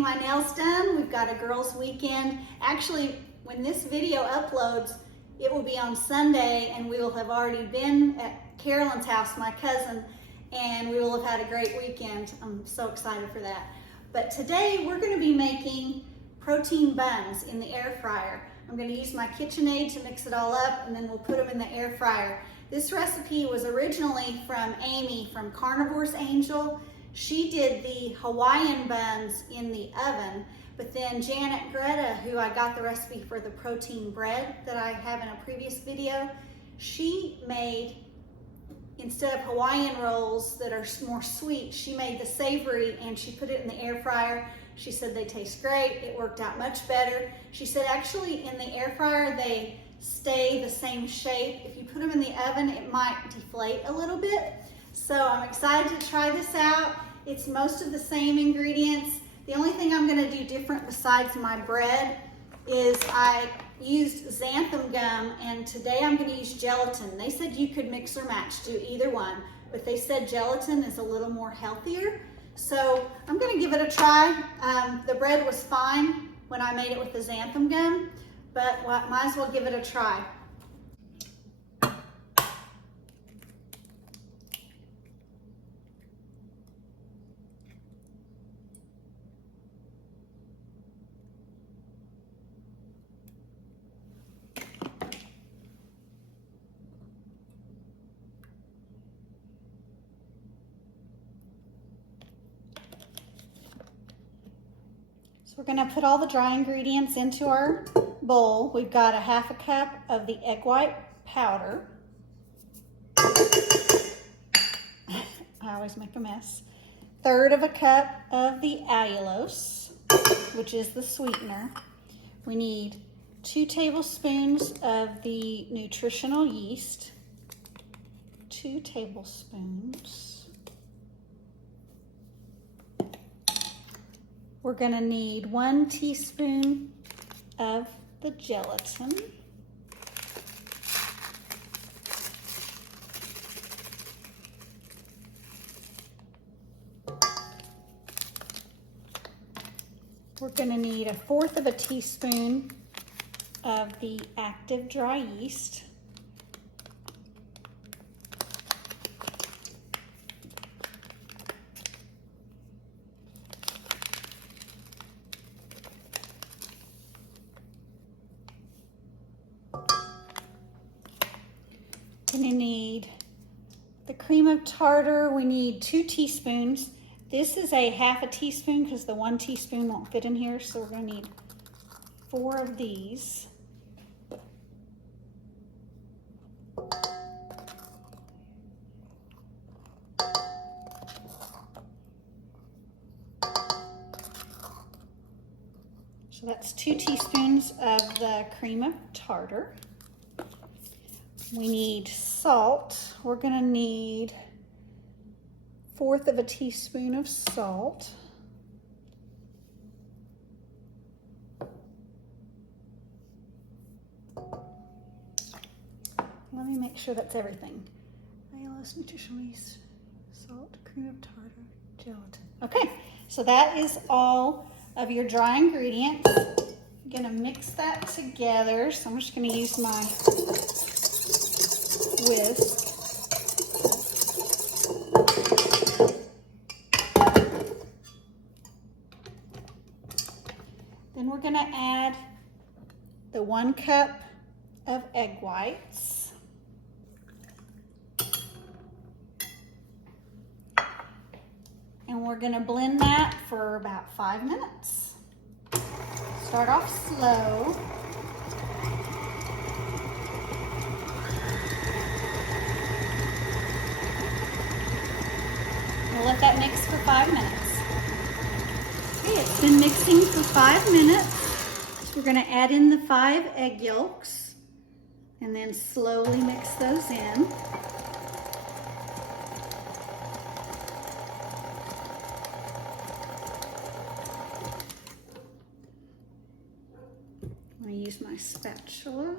getting my nails done. We've got a girls' weekend. Actually, when this video uploads, it will be on Sunday, and we will have already been at Carolyn's house, my cousin, and we will have had a great weekend. I'm so excited for that. But today we're going to be making protein buns in the air fryer. I'm going to use my KitchenAid to mix it all up, and then we'll put them in the air fryer. This recipe was originally from Amy from Carnivore's Angel. She did the Hawaiian buns in the oven, but then Janet Greta, who I got the recipe for the protein bread that I have in a previous video, she made, instead of Hawaiian rolls that are more sweet, she made the savory and she put it in the air fryer. She said they taste great. It worked out much better. She said actually in the air fryer they stay the same shape. If you put them in the oven, it might deflate a little bit. So I'm excited to try this out. It's most of the same ingredients. The only thing I'm going to do different besides my bread is I used xanthan gum, and today I'm going to use gelatin. They said you could mix or match, do either one, but they said gelatin is a little more healthier. So I'm going to give it a try. The bread was fine when I made it with the xanthan gum, but might as well give it a try. So we're going to put all the dry ingredients into our bowl. We've got a ½ cup of the egg white powder. I always make a mess. 1/3 cup of the allulose, which is the sweetener. We need 2 tablespoons of the nutritional yeast. 2 tablespoons. We're going to need 1 teaspoon of the gelatin. We're going to need 1/4 teaspoon of the active dry yeast. Going to need the cream of tartar. We need 2 teaspoons. This is a ½ teaspoon because the 1 teaspoon won't fit in here, so we're going to need 4 of these. So that's 2 teaspoons of the cream of tartar. We need salt. We're going to need 1/4 teaspoon of salt. Let me make sure that's everything. Allulose, nutritional yeast, salt, cream of tartar, gelatin. Okay, so that is all of your dry ingredients. I'm going to mix that together. So I'm just going to use my whisk. Then we're going to add the 1 cup of egg whites. And we're going to blend that for about 5 minutes. Start off slow. We'll let that mix for 5 minutes. Okay, it's been mixing for 5 minutes. So we're going to add in the 5 egg yolks and then slowly mix those in. I'm going to use my spatula.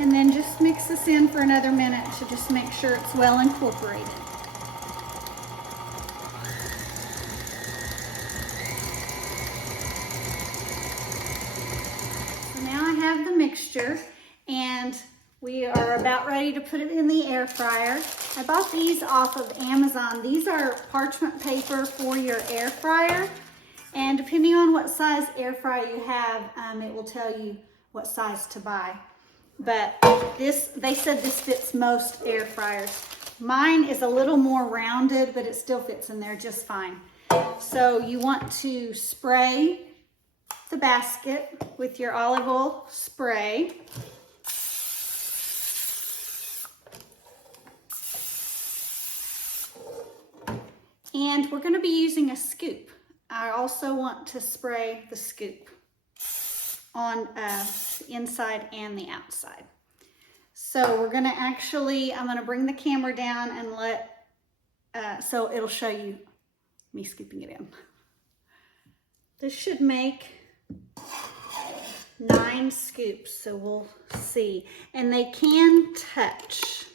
And then just mix this in for another minute to just make sure it's well incorporated. So now I have the mixture and we are about ready to put it in the air fryer. I bought these off of Amazon. These are parchment paper for your air fryer. And depending on what size air fryer you have, it will tell you what size to buy. But they said this fits most air fryers. Mine is a little more rounded, but it still fits in there just fine. So you want to spray the basket with your olive oil spray. And we're going to be using a scoop. I also want to spray the scoop on the inside and the outside. So we're gonna I'm gonna bring the camera down and so it'll show you me scooping it in. This should make 9 scoops, so we'll see. And they can touch.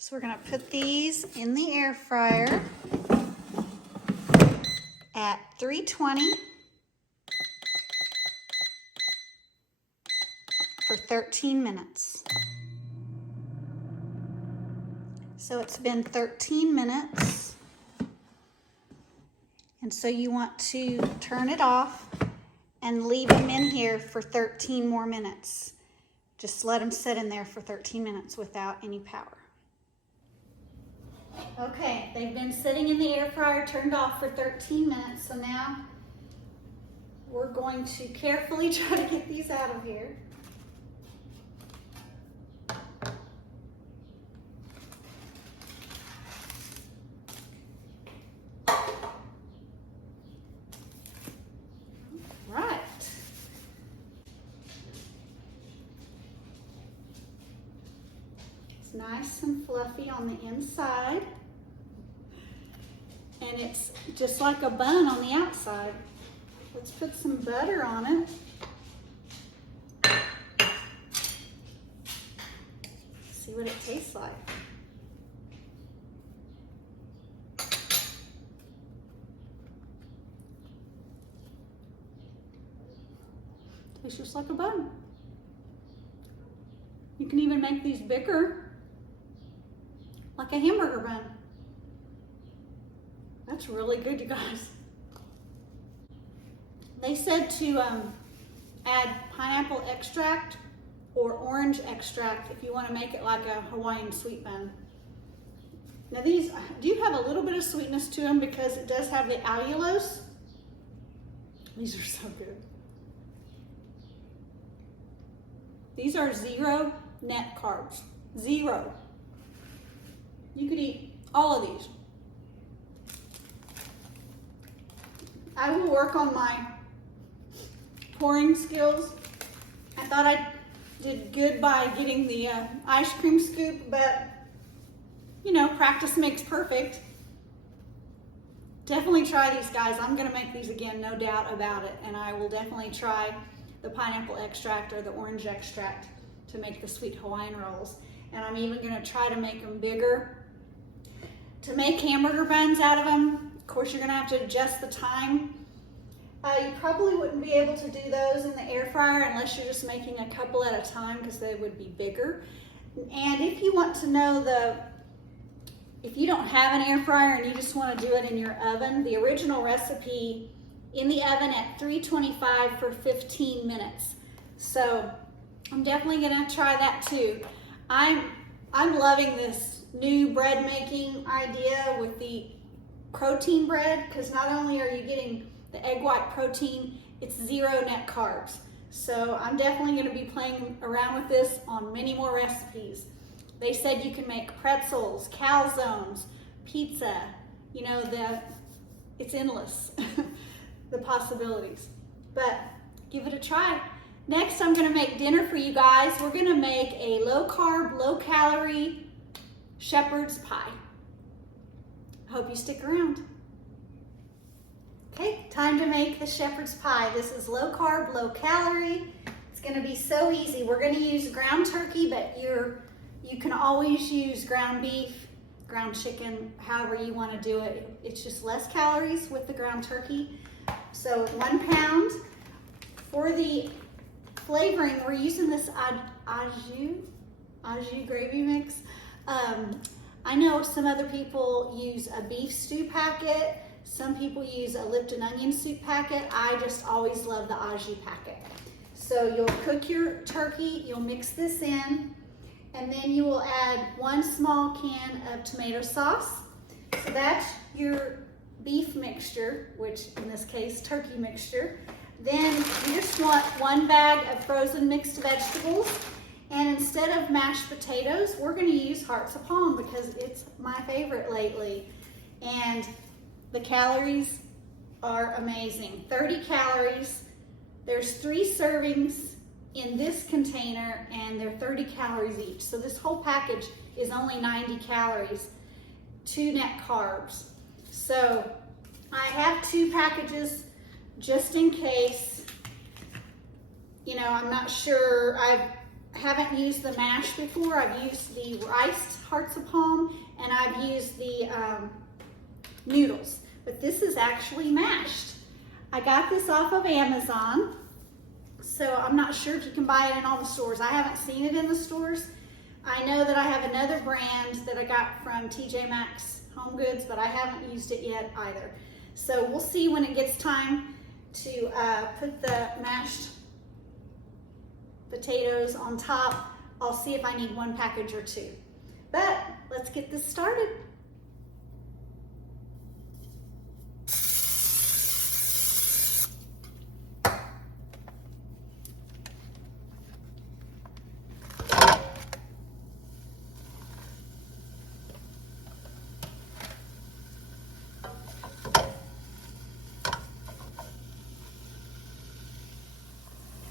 So we're gonna put these in the air fryer at 320 for 13 minutes. So it's been 13 minutes. And so you want to turn it off and leave them in here for 13 more minutes. Just let them sit in there for 13 minutes without any power. Okay, they've been sitting in the air fryer turned off for 13 minutes, so now we're going to carefully try to get these out of here. Right. It's nice and fluffy on the inside. And it's just like a bun on the outside. Let's put some butter on it. See what it tastes like. Tastes just like a bun. You can even make these bigger, like a hamburger bun. That's really good, you guys. They said to add pineapple extract or orange extract if you want to make it like a Hawaiian sweet bun. Now these do have a little bit of sweetness to them because it does have the allulose. These are so good. These are 0 net carbs. 0. You could eat all of these. I will work on my pouring skills. I thought I did good by getting the ice cream scoop, but you know, practice makes perfect. Definitely try these, guys. I'm gonna make these again, no doubt about it. And I will definitely try the pineapple extract or the orange extract to make the sweet Hawaiian rolls. And I'm even gonna try to make them bigger to make hamburger buns out of them. Of course, you're gonna have to adjust the time. You probably wouldn't be able to do those in the air fryer unless you're just making a couple at a time because they would be bigger. And if you want to know if you don't have an air fryer and you just want to do it in your oven, the original recipe in the oven at 325 for 15 minutes. So I'm definitely gonna try that too. I'm loving this new bread making idea with the protein bread because not only are you getting the egg white protein, it's 0 net carbs. So I'm definitely gonna be playing around with this on many more recipes. They said you can make pretzels, calzones, pizza, you know, it's endless, the possibilities. But give it a try. Next, I'm gonna make dinner for you guys. We're gonna make a low carb, low calorie shepherd's pie. Hope you stick around. Okay, time to make the shepherd's pie. This is low carb, low calorie. It's gonna be so easy. We're gonna use ground turkey, but you can always use ground beef, ground chicken, however you wanna do it. It's just less calories with the ground turkey. So 1 pound. For the flavoring, we're using this au jus gravy mix. I know some other people use a beef stew packet. Some people use a Lipton onion soup packet. I just always love the au jus packet. So you'll cook your turkey, you'll mix this in, and then you will add 1 small can of tomato sauce. So that's your beef mixture, which in this case, turkey mixture. Then you just want 1 bag of frozen mixed vegetables. And instead of mashed potatoes, we're gonna use hearts of palm because it's my favorite lately. And the calories are amazing. 30 calories. There's 3 servings in this container and they're 30 calories each. So this whole package is only 90 calories, 2 net carbs. So I have 2 packages just in case, you know, I'm not sure. I haven't used the mash before. I've used the riced hearts of palm and I've used the noodles, but this is actually mashed. I got this off of Amazon, so I'm not sure if you can buy it in all the stores. I haven't seen it in the stores. I know that I have another brand that I got from TJ Maxx Home Goods, but I haven't used it yet either. So we'll see when it gets time to put the mashed potatoes on top. I'll see if I need 1 package or 2. But let's get this started.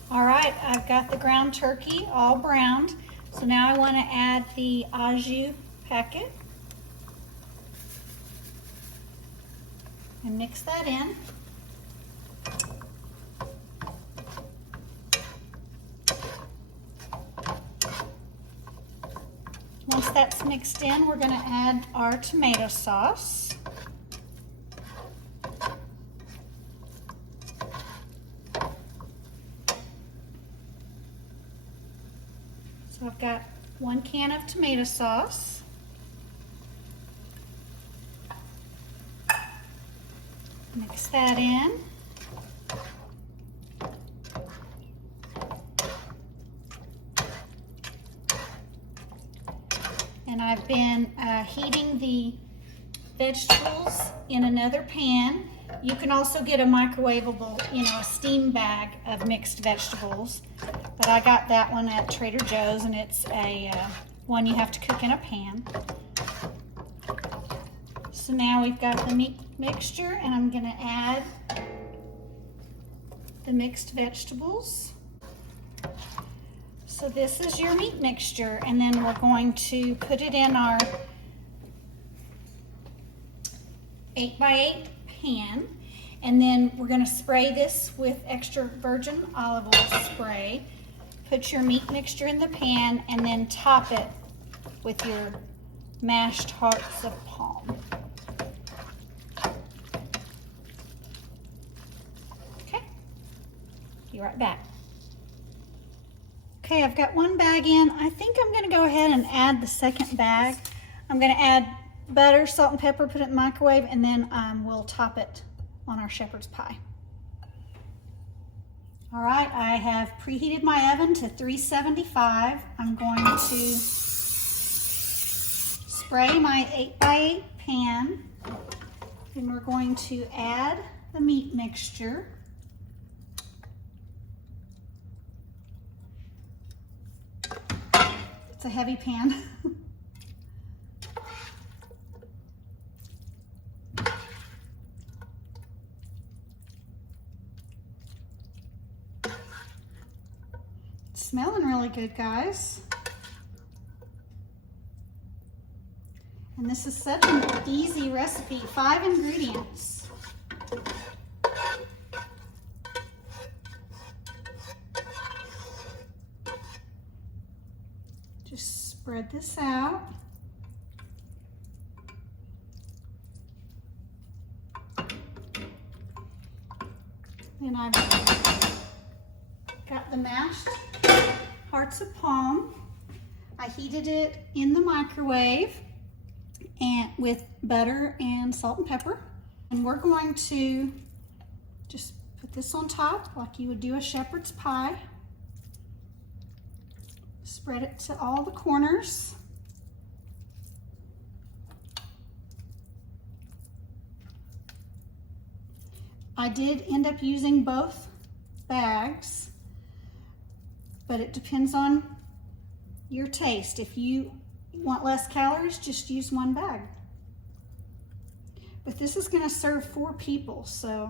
All right, I've got the ground turkey all browned. So now I want to add the au jus packet and mix that in. Once that's mixed in, we're going to add our tomato sauce. So I've got 1 can of tomato sauce. Mix that in. And I've been heating the vegetables in another pan. You can also get a microwavable, you know, a steam bag of mixed vegetables. But I got that one at Trader Joe's, and it's a one you have to cook in a pan. So now we've got the meat mixture, and I'm gonna add the mixed vegetables. So this is your meat mixture, and then we're going to put it in our 8x8 pan, and then we're gonna spray this with extra virgin olive oil spray. Put your meat mixture in the pan and then top it with your mashed hearts of palm. Okay, be right back. Okay, I've got 1 bag in. I think I'm gonna go ahead and add the 2nd bag. I'm gonna add butter, salt and pepper, put it in the microwave, and then we'll top it on our shepherd's pie. All right, I have preheated my oven to 375. I'm going to spray my 8x8 pan, and we're going to add the meat mixture. It's a heavy pan. Smelling really good, guys. And this is such an easy recipe, 5 ingredients. Just spread this out. And I've got the mashed hearts of palm. I heated it in the microwave and with butter and salt and pepper. And we're going to just put this on top like you would do a shepherd's pie. Spread it to all the corners. I did end up using both bags, but it depends on your taste. If you want less calories, just use one bag. But this is gonna serve 4 people, so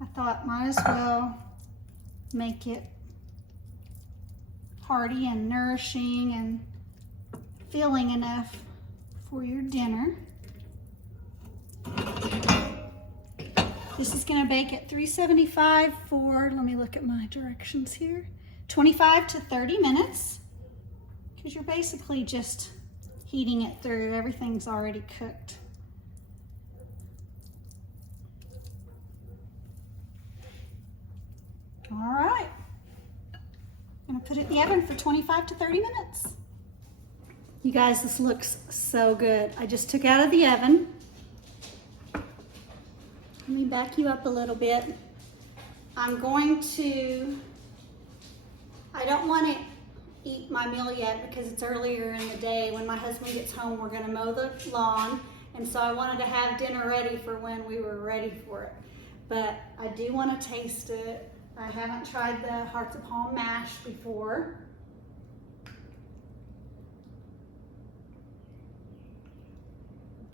I thought might as well make it hearty and nourishing and filling enough for your dinner. This is gonna bake at 375 for, let me look at my directions here, 25 to 30 minutes, because you're basically just heating it through. Everything's already cooked. All right, I'm gonna put it in the oven for 25 to 30 minutes. You guys, this looks so good. I just took out of the oven. Let me back you up a little bit. I don't want to eat my meal yet because it's earlier in the day. When my husband gets home, we're gonna mow the lawn. And so I wanted to have dinner ready for when we were ready for it. But I do want to taste it. I haven't tried the hearts of palm mash before.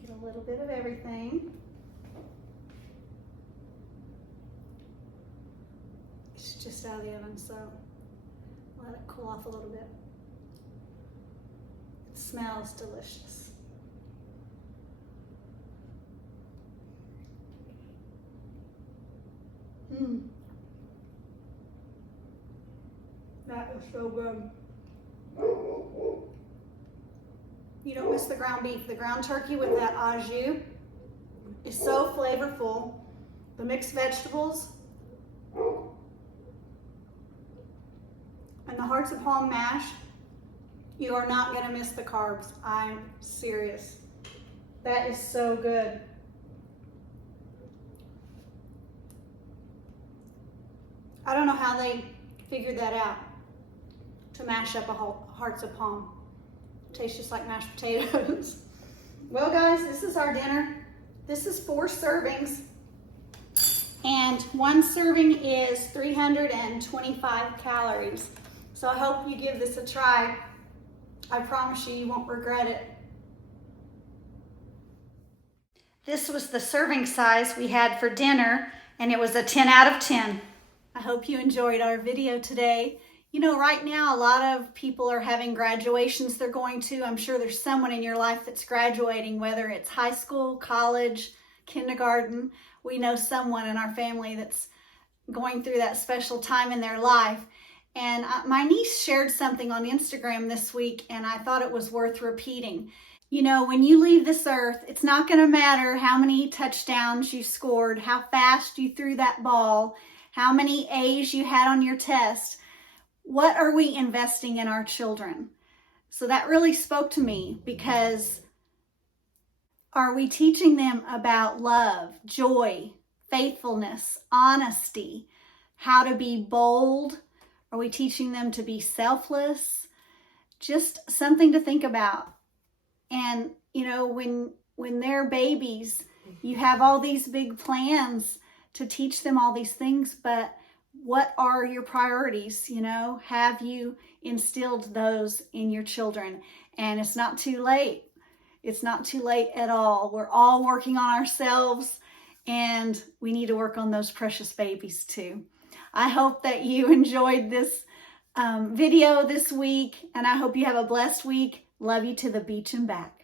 Get a little bit of everything. It's just out of the oven, so let it cool off a little bit. It smells delicious. That is so good. You don't miss the ground beef. The ground turkey with that au jus is so flavorful. The mixed vegetables and the hearts of palm mash, you are not gonna miss the carbs. I'm serious. That is so good. I don't know how they figured that out to mash up a whole hearts of palm. Tastes just like mashed potatoes. Well guys, this is our dinner. This is 4 servings. And 1 serving is 325 calories. So I hope you give this a try. I promise you won't regret it. This was the serving size we had for dinner, and it was a 10 out of 10. I hope you enjoyed our video today. You know, right now, a lot of people are having graduations they're going to. I'm sure there's someone in your life that's graduating, whether it's high school, college, kindergarten. We know someone in our family that's going through that special time in their life. And my niece shared something on Instagram this week, and I thought it was worth repeating. You know, when you leave this earth, it's not going to matter how many touchdowns you scored, how fast you threw that ball, how many A's you had on your test. What are we investing in our children? So that really spoke to me, because are we teaching them about love, joy, faithfulness, honesty, how to be bold? Are we teaching them to be selfless? Just something to think about. And, you know, when they're babies, you have all these big plans to teach them all these things, but what are your priorities? You know, have you instilled those in your children? And it's not too late. It's not too late at all. We're all working on ourselves, and we need to work on those precious babies too. I hope that you enjoyed this video this week, and I hope you have a blessed week. Love you to the beach and back.